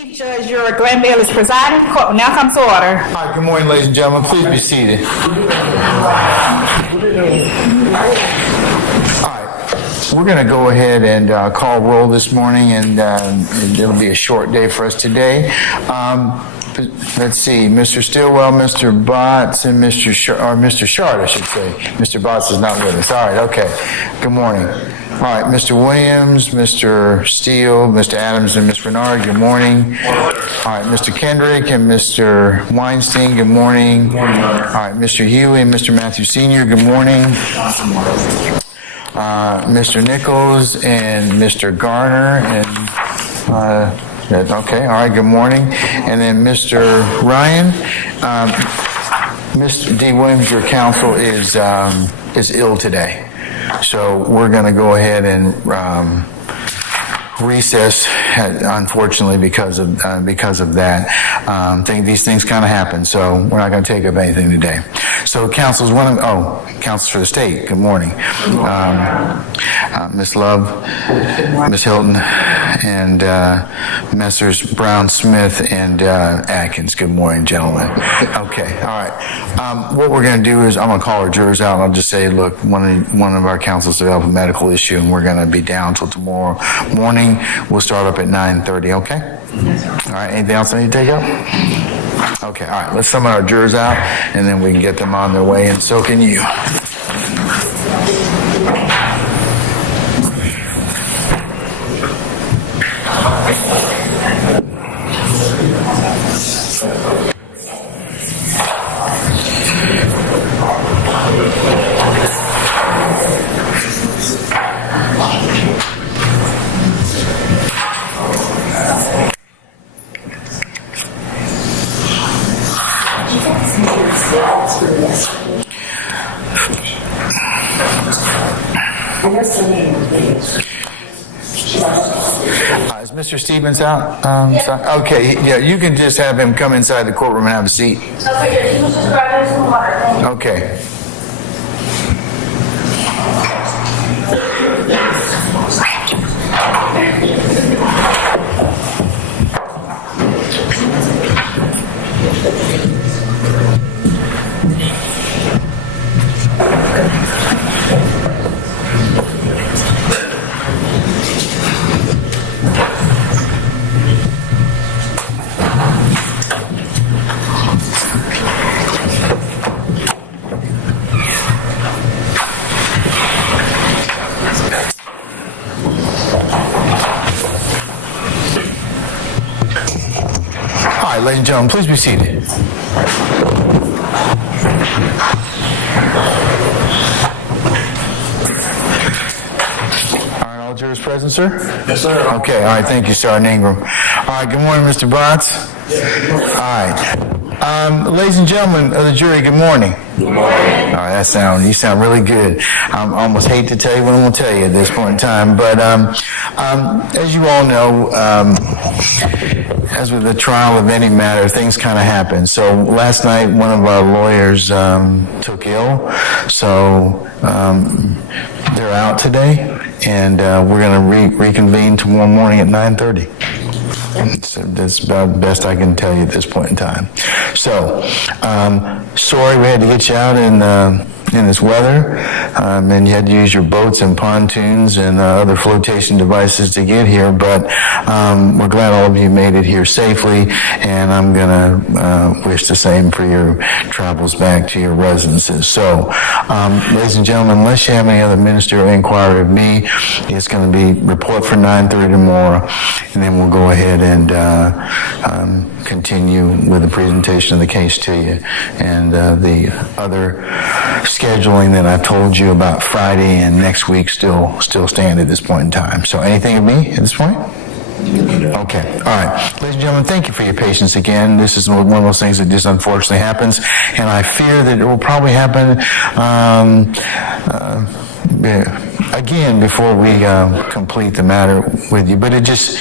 Chief Judge, your Glenn Bell is presiding. Court will now come to order. All right, good morning, ladies and gentlemen. Please be seated. All right, we're going to go ahead and call roll this morning, and it'll be a short day for us today. Let's see, Mr. Stillwell, Mr. Botts, and Mr. Shard, I should say. Mr. Botts is not with us. All right, okay. Good morning. All right, Mr. Williams, Mr. Steele, Mr. Adams, and Ms. Bernard, good morning. All right, Mr. Kendrick and Mr. Weinstein, good morning. All right, Mr. Huey and Mr. Matthew Sr., good morning. Mr. Nichols and Mr. Garner, and okay, all right, good morning. And then Mr. Ryan, Mr. D. Williams, your counsel is ill today. So we're going to go ahead and recess, unfortunately, because of that. I think these things kind of happen, so we're not going to take up anything today. So counsels for the state, good morning. Ms. Love, Ms. Hilton, and Messrs. Brown, Smith, and Atkins, good morning, gentlemen. Okay, all right. What we're going to do is I'm going to call our jurors out, and I'll just say, look, one of our counsels developed a medical issue, and we're going to be down until tomorrow morning. We'll start up at 9:30, okay? All right, anything else I need to take up? Okay, all right, let's summon our jurors out, and then we can get them on their way, and so can you. Is Mr. Stevens out? Okay, yeah, you can just have him come inside the courtroom and have a seat. Okay. Ladies and gentlemen, please be seated. All right, all jurors present, sir? Yes, sir. Okay, all right, thank you, Sergeant Ingram. All right, good morning, Mr. Botts. All right. Ladies and gentlemen of the jury, good morning. Good morning. All right, you sound really good. I almost hate to tell you what I'm going to tell you at this point in time, but as you all know, as with the trial of any matter, things kind of happen. So last night, one of our lawyers took ill, so they're out today, and we're going to reconvene tomorrow morning at 9:30. So that's about the best I can tell you at this point in time. So, sorry we had to get you out in this weather, and you had to use your boats and pontoons and other flotation devices to get here, but we're glad all of you made it here safely, and I'm going to wish the same for your travels back to your residences. So, ladies and gentlemen, unless you have any other ministerial inquiry of me, it's going to be report for 9:30 tomorrow, and then we'll go ahead and continue with the presentation of the case to you, and the other scheduling that I've told you about Friday and next week still stand at this point in time. So anything of me at this point? Okay. All right. Ladies and gentlemen, thank you for your patience again. This is one of those things that just unfortunately happens, and I fear that it will probably happen again before we complete the matter with you. But we just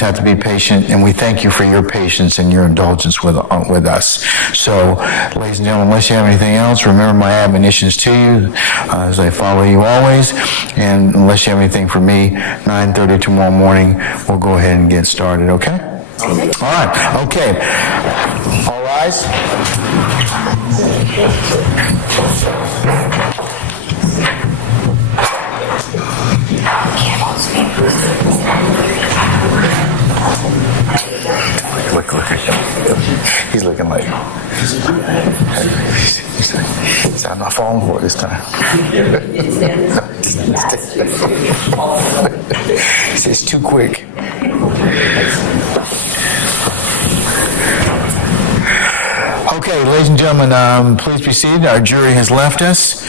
have to be patient, and we thank you for your patience and your indulgence with us. So, ladies and gentlemen, unless you have anything else, remember my admonitions to you as I follow you always. And unless you have anything for me, 9:30 tomorrow morning, we'll go ahead and get started, okay? All right, okay. All rise. Look at him. He's looking like, he's I'm not falling for it this time. It's too quick. Okay, ladies and gentlemen, please be seated. Our jury has left us.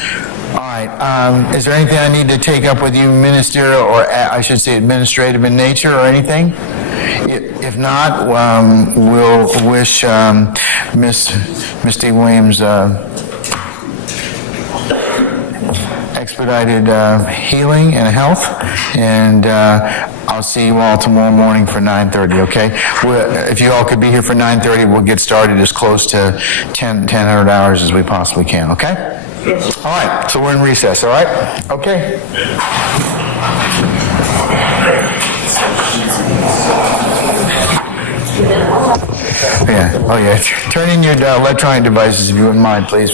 All right. Is there anything I need to take up with you, ministerial, or I should say administrative in nature, or anything? If not, we'll wish Miss D. Williams expedited healing and health, and I'll see you all tomorrow morning for 9:30. Okay? If you all could be here for 9:30, we'll get started as close to 1000 hours as we possibly can. Okay? Yes. All right. So we're in recess. All right? Okay. Yeah. Oh yeah. Turn in your electronic devices if you wouldn't mind, please.